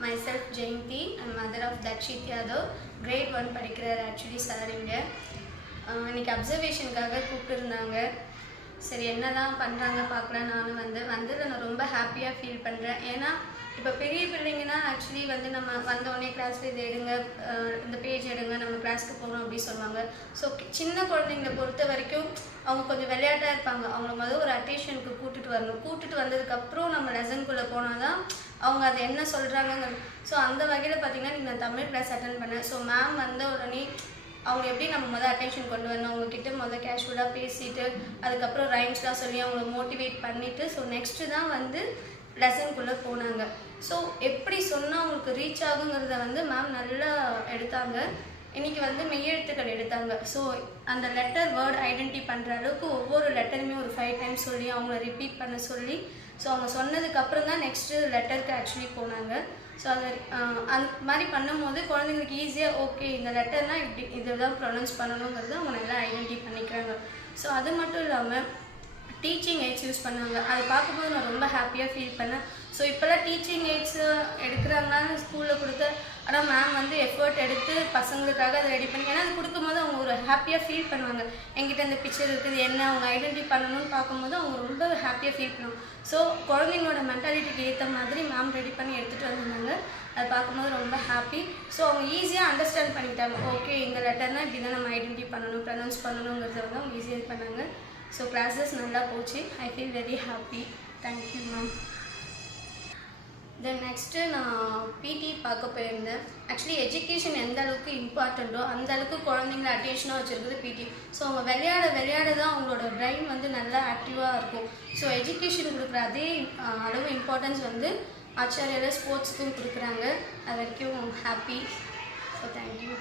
myself Jayanti. I'm mother of Dakshit Yadav. Grade 1 படிக்கிறார் actually sir இங்கே. இன்னைக்கு அப்சர்வேஷனுக்காக கூப்பிட்டுருந்தாங்க. சரி என்னதான் பண்ணுறாங்க பார்க்கலாம். நானும் வந்ததில் நான் ரொம்ப ஹாப்பியாக ஃபீல் பண்ணுறேன். ஏன்னா இப்போ பெரிய பிள்ளைங்கன்னா ஆக்சுவலி நம்ம வந்தோடனே கிளாஸில் இது எடுங்க, இந்த பேஜ் எடுங்க, நம்ம கிளாஸ்க்கு போகணும் அப்படி சொல்லுவாங்க. ஸோ சின்ன குழந்தைங்களை பொறுத்த வரைக்கும் அவங்க கொஞ்சம் விளையாட்டாக இருப்பாங்க. அவங்கள ஒரு அட்டென்ஷனுக்கு கூட்டிகிட்டு வரணும். கூட்டிகிட்டு வந்ததுக்கப்புறம் நம்ம லெசனுக்குள்ளே போனால் தான் அவங்க அதை என்ன சொல்கிறாங்கங்கிறது. ஸோ அந்த வகையில் பார்த்திங்கன்னா நான் தமிழ் கிளாஸ் அட்டன் பண்ணேன். ஸோ மேம் வந்த உடனே அவங்க எப்படி நம்ம அட்டென்ஷன் கொண்டு வரணும், அவங்கக்கிட்ட கேஷுவலாக பேசிட்டு அதுக்கப்புறம் ரைம்ஸ்லாம் சொல்லி அவங்கள மோட்டிவேட் பண்ணிவிட்டு ஸோ நெக்ஸ்ட்டு தான் லெசனுக்குள்ளே போனாங்க. ஸோ எப்படி சொன்னால் அவங்களுக்கு ரீச் ஆகுங்கிறத மேம் நல்லா எடுத்தாங்க. இன்றைக்கி மெய்யெழுத்துக்கள் எடுத்தாங்க. ஸோ அந்த லெட்டர் வேர்டு ஐடென்டிஃபை பண்ணுற அளவுக்கு ஒவ்வொரு லெட்டருமே ஒரு 5 டைம்ஸ் சொல்லி அவங்கள ரிப்பீட் பண்ண சொல்லி ஸோ அவங்க சொன்னதுக்கப்புறம் தான் நெக்ஸ்ட்டு லெட்டருக்கு ஆக்சுவலி போனாங்க. ஸோ அது அந்த மாதிரி பண்ணும்போது குழந்தைங்களுக்கு ஈஸியாக ஓகே இந்த லெட்டர்னால் இப்படி இதை தான் ப்ரொனவுன்ஸ் பண்ணணுங்கிறது அவங்க நல்லா ஐடென்டிஃபை பண்ணிக்கிறாங்க. ஸோ அது மட்டும் இல்லாமல் டீச்சிங் எய்ட்ஸ் யூஸ் பண்ணாங்க. அதை பார்க்கும்போது நான் ரொம்ப ஹாப்பியாக ஃபீல் பண்ணேன். ஸோ இப்போல்லாம் டீச்சிங் எய்ட்ஸ் எடுக்கிறாங்கன்னு ஸ்கூலில் கொடுத்த, ஆனால் மேம் எஃபர்ட் எடுத்து பசங்களுக்காக அதை ரெடி பண்ணி, ஏன்னா அது கொடுக்கும்போது அவங்க ஒரு ஹாப்பியாக ஃபீல் பண்ணுவாங்க. எங்கிட்ட இந்த பிக்சர் இருக்குது என்ன அவங்க ஐடென்டிஃபை பண்ணணும்னு பார்க்கும்போது அவங்க ரொம்ப ஹாப்பியாக ஃபீல் பண்ணுவாங்க. ஸோ குழந்தைங்களோட மென்டாலிட்டிக்கு ஏற்ற மாதிரி மேம் ரெடி பண்ணி எடுத்துகிட்டு வந்திருந்தாங்க. அதை பார்க்கும்போது ரொம்ப ஹாப்பி. ஸோ அவங்க ஈஸியாக அண்டர்ஸ்டாண்ட் பண்ணிட்டாங்க. ஓகே இந்த லெட்டர்னால் இப்படி தான் நம்ம ஐடென்டிஃபை பண்ணணும், ப்ரொனவுன்ஸ் பண்ணணுங்கிறத அவங்க ஈஸியாக பண்ணாங்க. ஸோ கிளாஸஸ் நல்லா போச்சு. I feel very happy. Thank you ma'am. Then next நான் பிடி பார்க்க போயிருந்தேன். ஆக்சுவலி எஜுகேஷன் எந்த அளவுக்கு இம்பார்ட்டண்ட்டோ அந்த அளவுக்கு குழந்தைங்கள அட்டென்ஷனாக வச்சுருக்குது பிடி. ஸோ அவங்க விளையாட தான் அவங்களோட பிரெயின் நல்லா ஆக்டிவாக இருக்கும். ஸோ எஜுகேஷன் கொடுக்குற அதே அளவு இம்பார்ட்டன்ஸ் ஆச்சாரியால் ஸ்போர்ட்ஸுக்கும் கொடுக்குறாங்க. அது வரைக்கும் ஹாப்பி. So thank you.